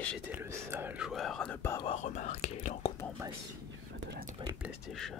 Et j'étais le seul joueur à ne pas avoir remarqué l'engouement massif de la nouvelle PlayStation.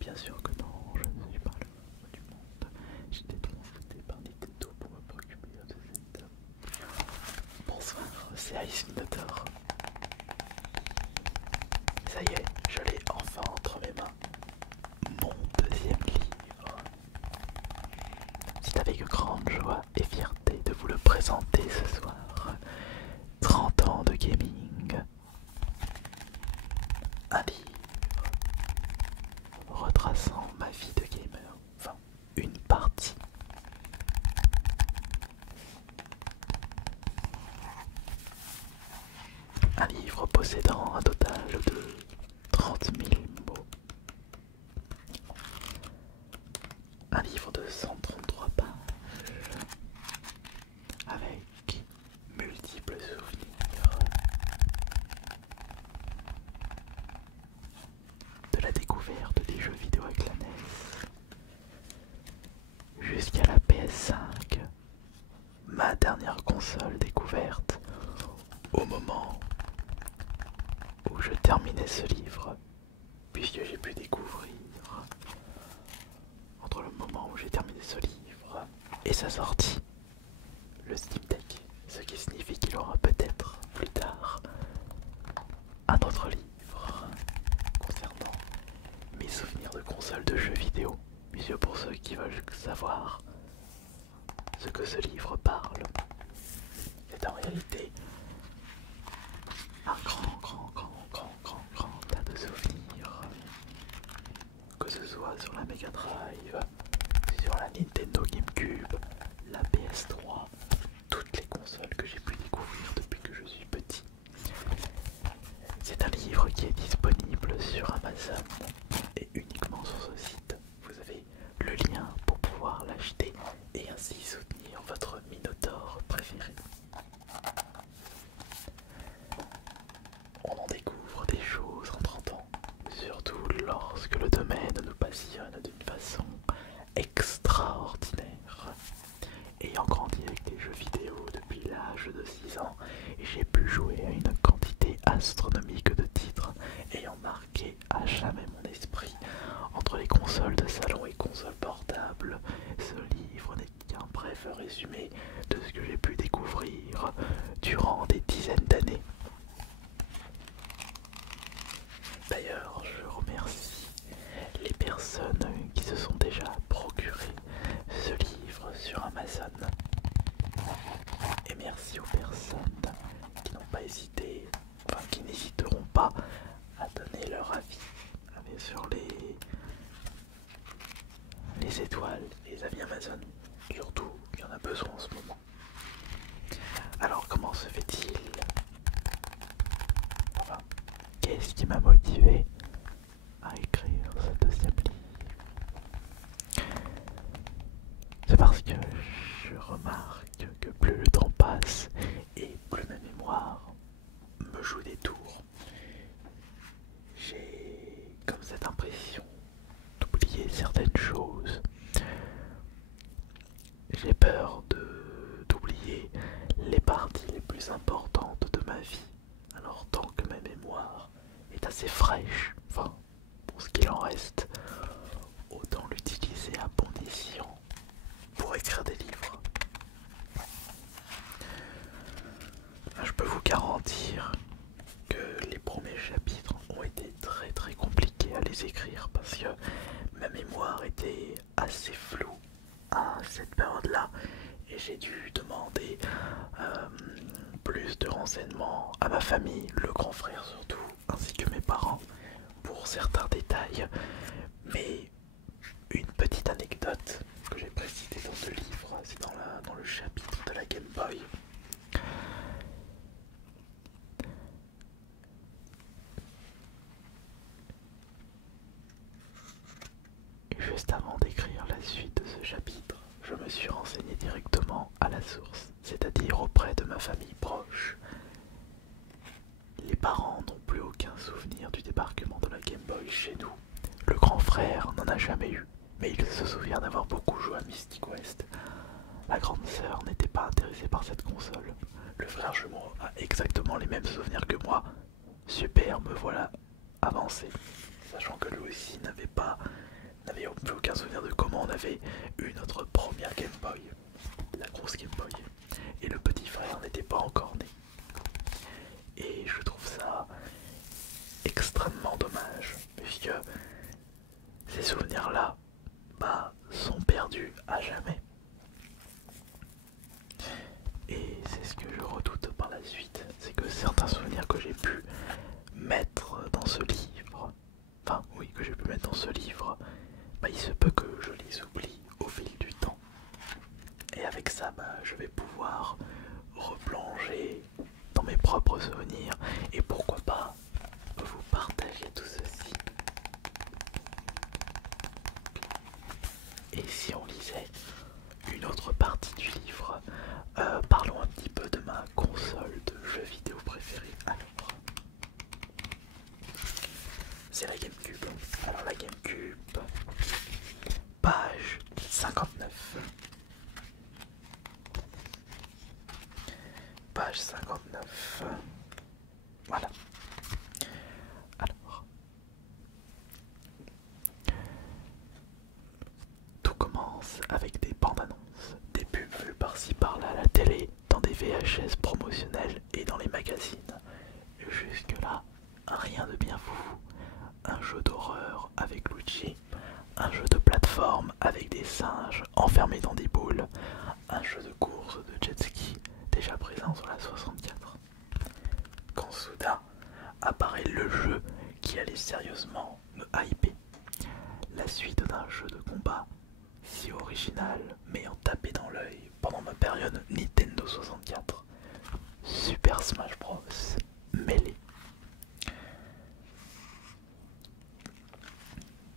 Bien sûr que non, je ne suis pas le roi du monde. J'étais trop invité par Nintendo pour me préoccuper de cette. Bonsoir, c'est Ice Minotaur. Ça y est, je l'ai enfin entre mes mains. Mon deuxième livre. C'est avec grande joie et fierté de vous le présenter ce soir. 30 ans de gaming. Un livre retraçant ma vie de gamer. Enfin, une partie. Un livre possédant un total de 30 000 mots. Un livre de 133 pages avec multiples souvenirs de la découverte des jeux vidéo avec la NES jusqu'à la PS5, ma dernière console découverte au moment où je terminais ce livre, puisque j'ai pu découvrir entre le moment où j'ai terminé ce livre et sa sortie le Steam Deck, ce qui signifie qu'il aura peut-être plus tard un autre livre concernant mes souvenirs de console de jeux vidéo, puisque pour ceux qui veulent savoir ce que ce livre parle, c'est en réalité un grand tas de souvenirs, que ce soit sur la Mega Drive, sur la Nintendo GameCube, la PS3, toutes les consoles que j'ai pu découvrir depuis que je suis petit. C'est un livre qui est disponible sur Amazon et uniquement sur ce site. Vous avez le lien pour pouvoir l'acheter et ainsi soutenir votre Minotaur préféré. On en découvre des choses en 30 ans, surtout lorsque le domaine nous passionne d'une façon extraordinaire. Ayant grandi avec des jeux vidéo depuis l'âge de 6 ans, j'ai pu jouer à une quantité astronomique de titres ayant marqué à jamais mon esprit. Entre les consoles de salon et consoles portables, ce livre n'est qu'un bref résumé de ce que j'ai pu découvrir durant des dizaines d'années. D'ailleurs, je remercie les personnes qui se sont déjà procuré ce livre sur Amazon. Et merci aux personnes qui n'ont pas hésité, enfin qui n'hésiteront pas à donner leur avis sur les étoiles, les avis Amazon, surtout qu'il y en a besoin en ce moment. Alors comment se fait-il? Enfin, qu'est-ce qui m'a motivé à écrire ce deuxième livre? C'est parce que je remarque que plus le temps passe et plus ma mémoire me joue des tours. J'ai comme cette impression d'oublier certaines choses. J'ai peur d'oublier les parties les plus importantes de ma vie. Alors tant que ma mémoire est assez fraîche, enfin pour ce qu'il en reste, autant l'utiliser à bon escient pour écrire des livres. Je peux vous garantir que les premiers chapitres ont été très compliqués à les écrire parce que ma mémoire était assez floue à cette période-là et j'ai dû demander plus de renseignements à ma famille, le grand frère surtout, ainsi que mes parents pour certains détails. Mais une petite anecdote que j'ai précisée dans ce livre, c'est dans le chapitre de la Game Boy. Et juste avant d'écrire la suite de ce chapitre, je me suis renseigné directement à la source, c'est-à-dire auprès de ma famille proche. Les parents n'ont plus aucun souvenir du débarquement de la Game Boy chez nous. Le grand frère n'en a jamais eu, mais il se souvient d'avoir beaucoup joué à Mystic West. La grande sœur n'était pas intéressée par cette console. le frère jumeau a exactement les mêmes souvenirs que moi. Super, me voilà avancé. Sachant que lui aussi n'avait plus aucun souvenir de comment on avait eu notre première Game Boy, la grosse Game Boy. Et le petit frère n'était pas encore né. Et je trouve ça extrêmement dommage, puisque ces souvenirs-là sont perdus à jamais. Et c'est ce que je redoute par la suite, c'est que certains souvenirs que j'ai pu mettre dans ce livre, que j'ai pu mettre dans ce livre, il se peut que je les oublie au fil du temps. Et avec ça, je vais pouvoir replonger dans mes propres souvenirs et pourquoi pas vous partager tout ceci. Et si on lisait une autre partie du livre, parlons un petit peu de ma console de jeux vidéo préférée. Alors, c'est la GameCube. Alors la GameCube, page 59. Page 59. Voilà. Alors, tout commence avec des bandes annonces, des pubs vues par-ci par-là à la télé, dans des VHS promotionnels et dans les magazines. Jusque-là, rien de bien fou. Un jeu d'horreur avec Luigi, un jeu de plateforme avec des singes enfermés dans des boules, un jeu de course de jet ski déjà présent sur la 64. Quand soudain apparaît le jeu qui allait sérieusement me hyper. La suite d'un jeu de combat si original m'ayant tapé dans l'œil pendant ma période Nintendo 64. Super Smash Bros. Melee.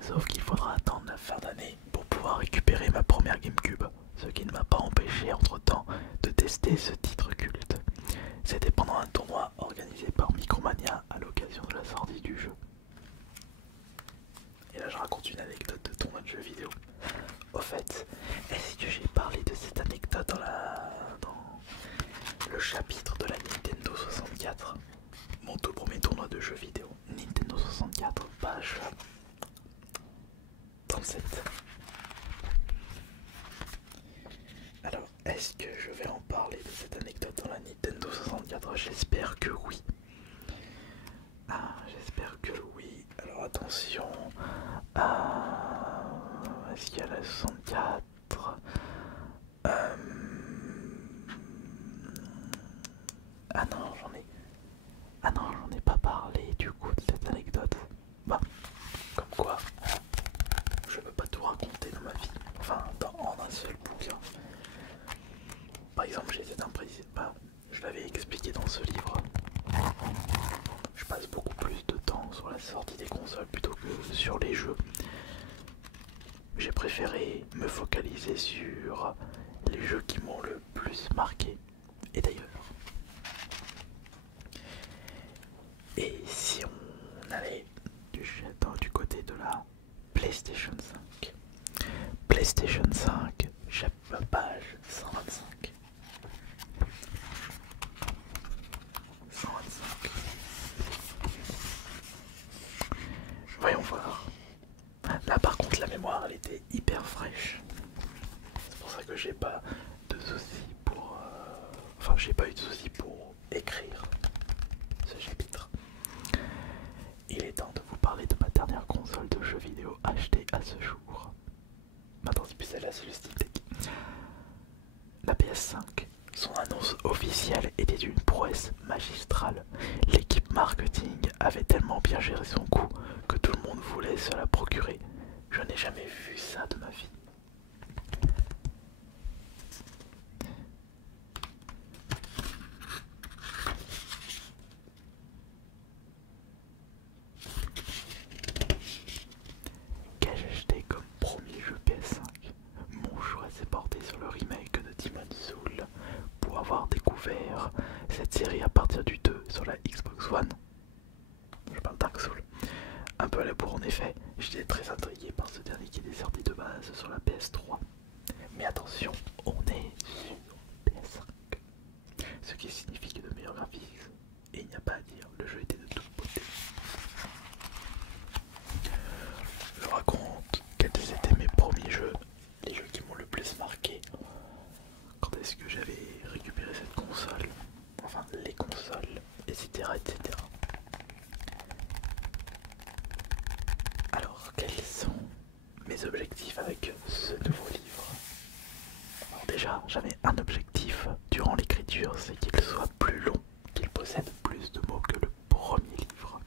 Sauf qu'il faudra attendre la fin d'année pour pouvoir récupérer ma première GameCube, ce qui ne m'a pas empêché entre temps de tester ce titre culte. C'était pendant un tournoi organisé par Micromania à l'occasion de la sortie du jeu. Et là je raconte une anecdote de tournoi de jeux vidéo. Au fait, est-ce que j'ai parlé de cette anecdote dans le chapitre de la Nintendo 64? Mon tout premier tournoi de jeux vidéo, Nintendo 64, page 37. Alors, est-ce que je vais en parler de cette anecdote dans la Nintendo 64? J'espère que oui. J'espère que oui. Alors attention. Est-ce qu'il y a la 64? Ah non, j'en ai pas parlé du coup de cette anecdote. Comme quoi, je peux pas tout raconter dans ma vie. Enfin, en un seul bouquin. Par exemple, j'ai cette impression. Je l'avais expliqué dans ce livre. Je passe beaucoup plus de temps sur la sortie des consoles plutôt que sur les jeux. J'ai préféré me focaliser sur les jeux qui m'ont le plus marqué. Et d'ailleurs, et si on allait du côté de la PlayStation 5, PlayStation 5, page 125. 125. Voyons voir. Là par contre la mémoire elle était hyper fraîche. C'est pour ça que j'ai pas de soucis pour... j'ai pas eu de soucis pour écrire ce chapitre. Il est temps de vous parler de ma dernière console de jeux vidéo achetée à ce jour. Attends, c'est plus celle-là, c'est le Steam Deck. La PS5. Son annonce officielle était d'une prouesse magistrale. L'équipe marketing avait tellement bien géré son coup que tout le monde voulait se la procurer. Je n'ai jamais vu ça de ma vie. Qu'ai-je acheté comme premier jeu PS5? Mon choix s'est porté sur le remake de Demon's Souls pour avoir découvert cette série à partir du 2 sur la Xbox One. Je parle Dark Souls. Un peu à la bourre en effet, j'étais très intrigué par ce dernier qui était sorti de base sur la PS3. Mais attention, on est sur PS5. Ce qui signifie j'avais un objectif durant l'écriture, c'est qu'il soit plus long, qu'il possède plus de mots que le premier livre.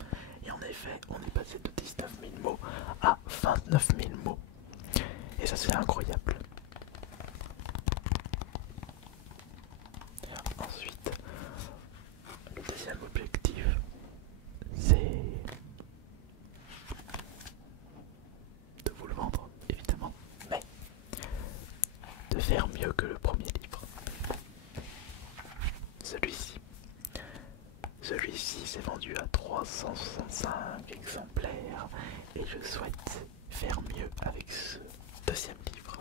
Et en effet, on est passé de 19 000 mots à 29 000 mots. Et ça, c'est incroyable. Ensuite, le deuxième objectif, c'est de vous le vendre, évidemment, mais de faire mieux que le premier livre. Celui-ci s'est vendu à 365 exemplaires et je souhaite faire mieux avec ce deuxième livre.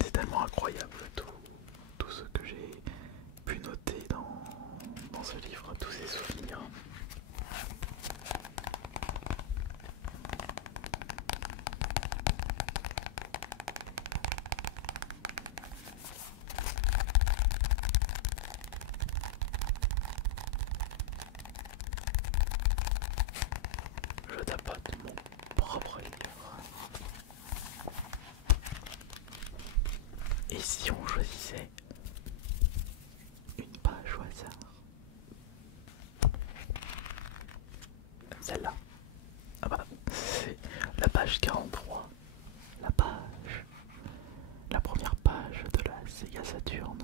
C'est tellement incroyable tout ce que j'ai pu noter dans ce livre, tous ces souvenirs. Je tapote mon propre livre. Et si on choisissait une page au hasard? Celle-là. Ah bah, c'est la page 43. La première page de la Sega Saturn.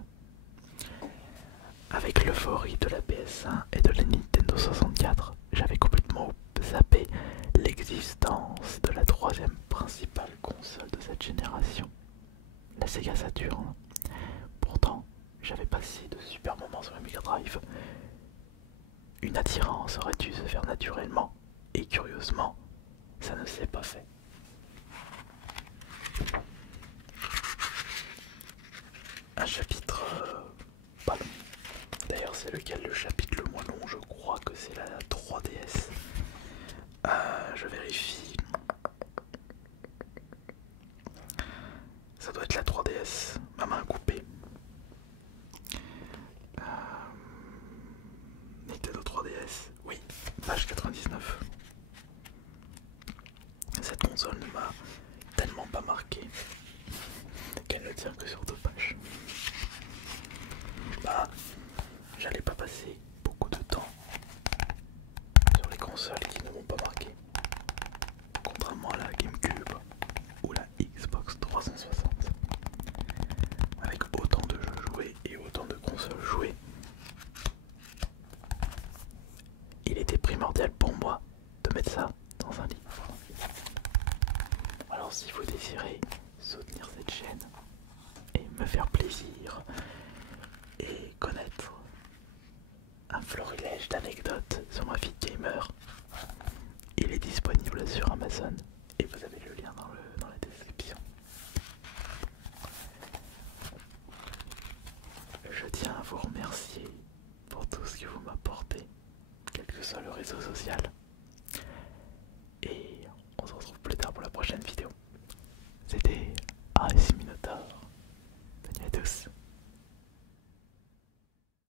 Avec l'euphorie de la PS1 et de la Nintendo 64, j'avais complètement zappé l'existence de la troisième principale console de cette génération, la Sega Saturn. Pourtant, j'avais passé de super moments sur la Mega Drive. Une attirance aurait dû se faire naturellement, et curieusement, ça ne s'est pas fait. Un chapitre pas long. D'ailleurs, c'est lequel le chapitre le moins long? Je crois que c'est la 3DS. Je vérifie. Ça doit être la 3DS. Ma main coupée. Nintendo 3DS. Oui, page 99. Cette console ne m'a tellement pas marqué qu'elle ne tient que sur 2 pages. Bah, j'allais pas passer beaucoup de temps sur les consoles qui ne m'ont pas marqué. Contrairement à la GameCube ou la Xbox 360. Avec autant de jeux joués et autant de consoles jouées, il était primordial pour moi de mettre ça dans un livre. Alors si vous désirez soutenir cette chaîne et me faire plaisir et connaître un florilège d'anecdotes sur ma vie de gamer, il est disponible sur Amazon et vous avez le lien dans la description. Je tiens à vous remercier pour tout ce que vous m'apportez, quel que soit le réseau social.